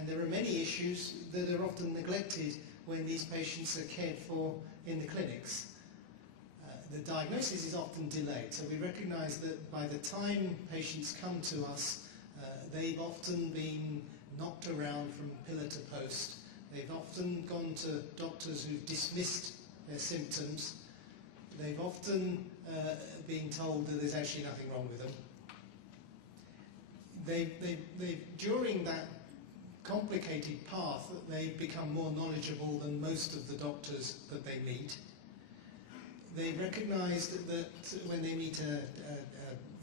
And there are many issues that are often neglected when these patients are cared for in the clinics. The diagnosis is often delayed, so we recognise that by the time patients come to us, they've often been knocked around from pillar to post. They've often gone to doctors who've dismissed their symptoms. They've often been told that there's actually nothing wrong with them. During that complicated path, they've become more knowledgeable than most of the doctors that they meet. They've recognised that when they meet,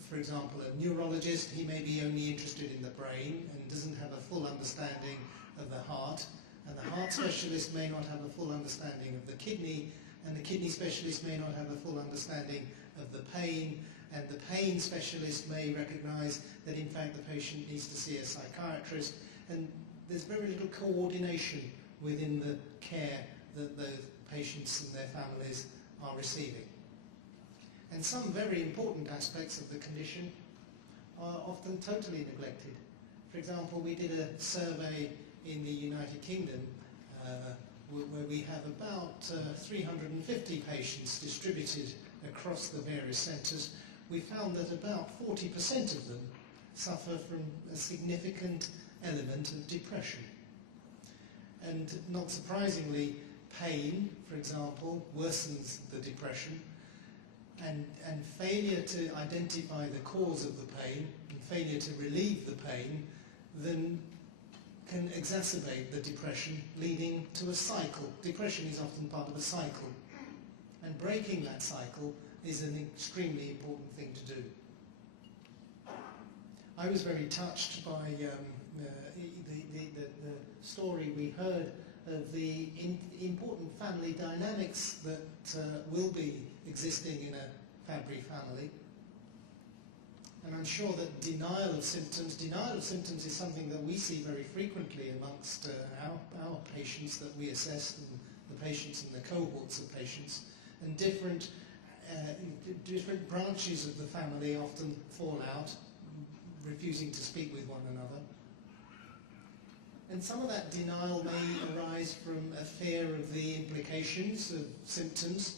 for example, a neurologist, he may be only interested in the brain and doesn't have a full understanding of the heart. And the heart specialist may not have a full understanding of the kidney, and the kidney specialist may not have a full understanding of the pain, and the pain specialist may recognise that in fact the patient needs to see a psychiatrist, and there's very little coordination within the care that the patients and their families are receiving. And some very important aspects of the condition are often totally neglected. For example, we did a survey in the United Kingdom where we have about 350 patients distributed across the various centres. We found that about 40% of them suffer from a significant element of depression. And not surprisingly, pain, for example, worsens the depression, and failure to identify the cause of the pain and failure to relieve the pain then can exacerbate the depression, leading to a cycle. Depression is often part of a cycle, and breaking that cycle is an extremely important thing to do. I was very touched by the story we heard of the important family dynamics that will be existing in a Fabry family. And I'm sure that denial of symptoms is something that we see very frequently amongst our patients that we assess, and the patients and the cohorts of patients. And different branches of the family often fall out, refusing to speak with one another. And some of that denial may arise from a fear of the implications of symptoms.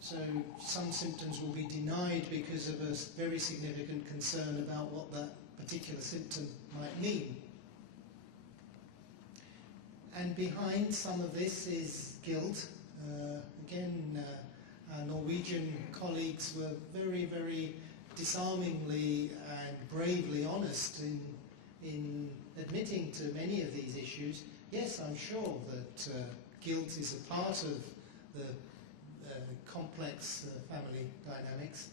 So some symptoms will be denied because of a very significant concern about what that particular symptom might mean. And behind some of this is guilt. Again, our Norwegian colleagues were very, very disarmingly and bravely honest in admitting to many of these issues. Yes, I'm sure that guilt is a part of the complex family dynamics.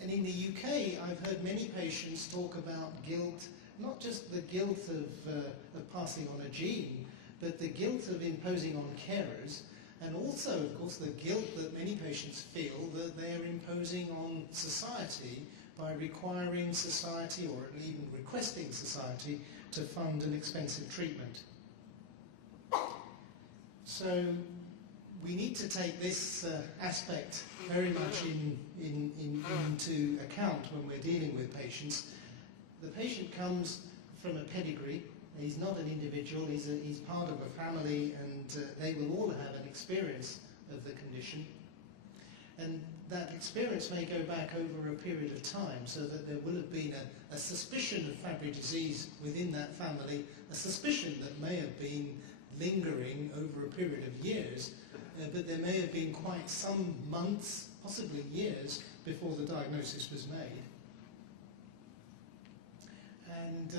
And in the UK, I've heard many patients talk about guilt, not just the guilt of passing on a gene, but the guilt of imposing on carers, and also, of course, the guilt that many patients feel that they are imposing on society by requiring society, or even requesting society, to fund an expensive treatment. So we need to take this aspect very much into account when we're dealing with patients. The patient comes from a pedigree. He's not an individual, he's part of a family, and they will all have an experience of the condition. And that experience may go back over a period of time, so that there will have been a suspicion of Fabry disease within that family, a suspicion that may have been lingering over a period of years, but there may have been quite some months, possibly years, before the diagnosis was made. And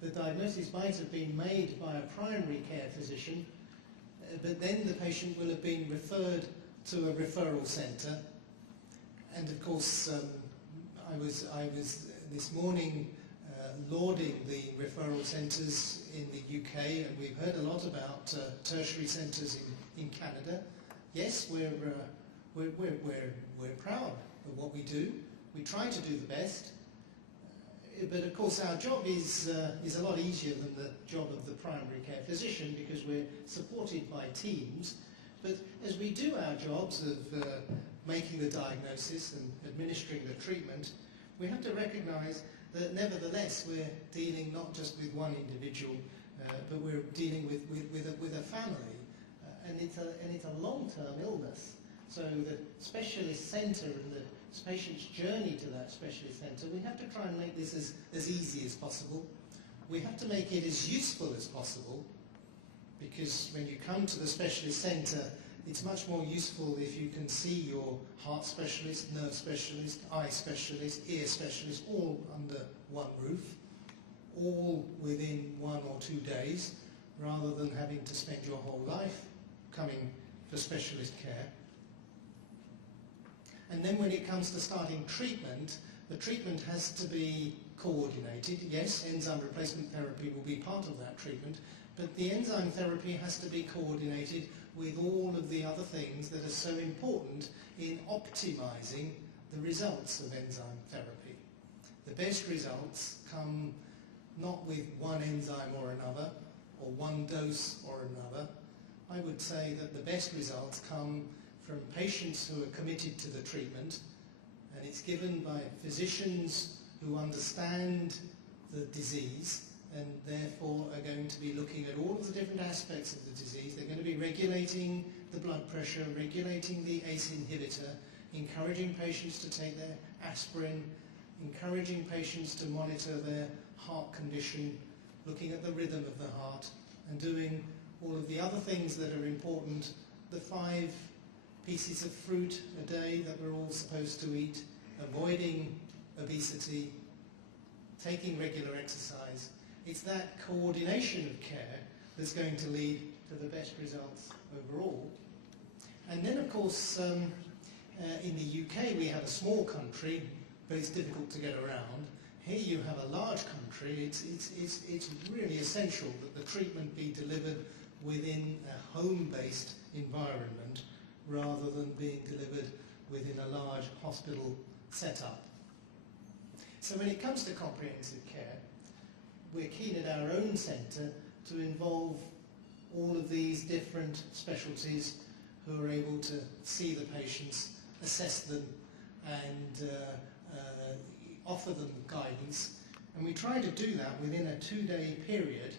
the diagnosis might have been made by a primary care physician, but then the patient will have been referred to a referral centre. And of course, I was this morning lauding the referral centres in the UK, and we've heard a lot about tertiary centres in Canada. Yes, we're proud of what we do. We try to do the best. But of course our job is a lot easier than the job of the primary care physician, because we're supported by teams. But as we do our jobs of making the diagnosis and administering the treatment, we have to recognise that nevertheless we're dealing not just with one individual, but we're dealing with a family, and it's a long-term illness. So the specialist centre and the patient's journey to that specialist centre, we have to try and make this as easy as possible. We have to make it as useful as possible, because when you come to the specialist centre, it's much more useful if you can see your heart specialist, nerve specialist, eye specialist, ear specialist, all under one roof, all within 1 or 2 days, rather than having to spend your whole life coming for specialist care. And then when it comes to starting treatment, the treatment has to be coordinated. Yes, enzyme replacement therapy will be part of that treatment, but the enzyme therapy has to be coordinated with all of the other things that are so important in optimizing the results of enzyme therapy. The best results come not with one enzyme or another, or one dose or another. I would say that the best results come from patients who are committed to the treatment, and it's given by physicians who understand the disease and therefore are going to be looking at all of the different aspects of the disease. They're going to be regulating the blood pressure, regulating the ACE inhibitor, encouraging patients to take their aspirin, encouraging patients to monitor their heart condition, looking at the rhythm of the heart, and doing all of the other things that are important, the 5 pieces of fruit a day that we're all supposed to eat, avoiding obesity, taking regular exercise. It's that coordination of care that's going to lead to the best results overall. And then, of course, in the UK we have a small country, but it's difficult to get around. Here you have a large country. It's really essential that the treatment be delivered within a home-based environment rather than being delivered within a large hospital setup. So when it comes to comprehensive care, we're keen at our own centre to involve all of these different specialties who are able to see the patients, assess them, and offer them guidance. And we try to do that within a 2-day period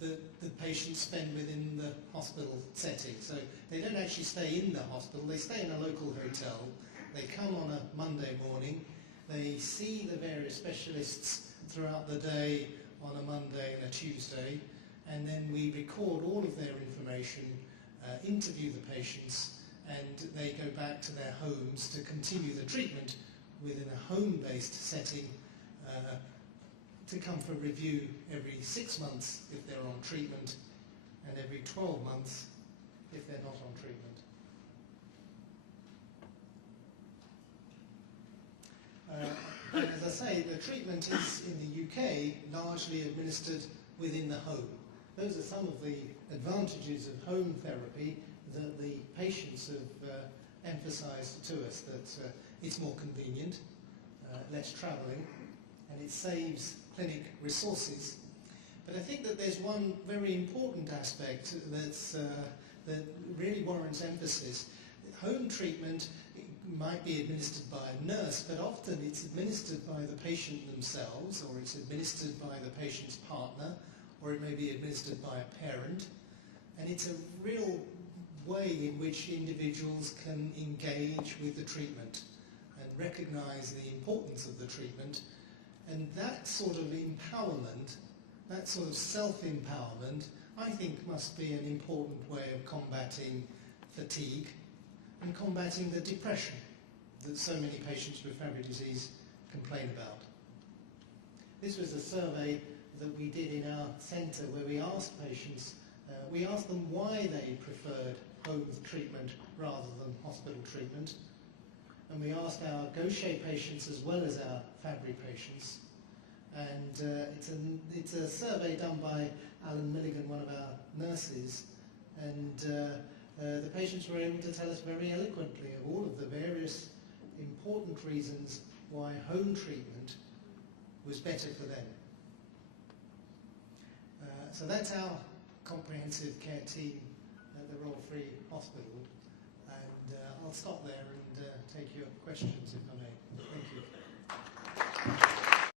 that the patients spend within the hospital setting. So they don't actually stay in the hospital, they stay in a local hotel. They come on a Monday morning, they see the various specialists throughout the day on a Monday and a Tuesday, and then we record all of their information, interview the patients, and they go back to their homes to continue the treatment within a home-based setting, to come for review every 6 months if they're on treatment, and every 12 months if they're not on treatment. As I say, the treatment is in the UK largely administered within the home. Those are some of the advantages of home therapy that the patients have emphasised to us, that it's more convenient, less travelling, and it saves clinic resources. But I think that there's one very important aspect that really warrants emphasis. Home treatment might be administered by a nurse, but often it's administered by the patient themselves, or it's administered by the patient's partner, or it may be administered by a parent. And it's a real way in which individuals can engage with the treatment and recognise the importance of the treatment. And that sort of empowerment, that sort of self-empowerment, I think must be an important way of combating fatigue and combating the depression that so many patients with Fabry disease complain about. This was a survey that we did in our centre where we asked patients, we asked them why they preferred home treatment rather than hospital treatment. And we asked our Gaucher patients as well as our Fabry patients. And it's a survey done by Alan Milligan, one of our nurses. And the patients were able to tell us very eloquently of all of the various important reasons why home treatment was better for them. So that's our comprehensive care team at the Royal Free Hospital. And I'll stop there and take your questions if I may. Thank you.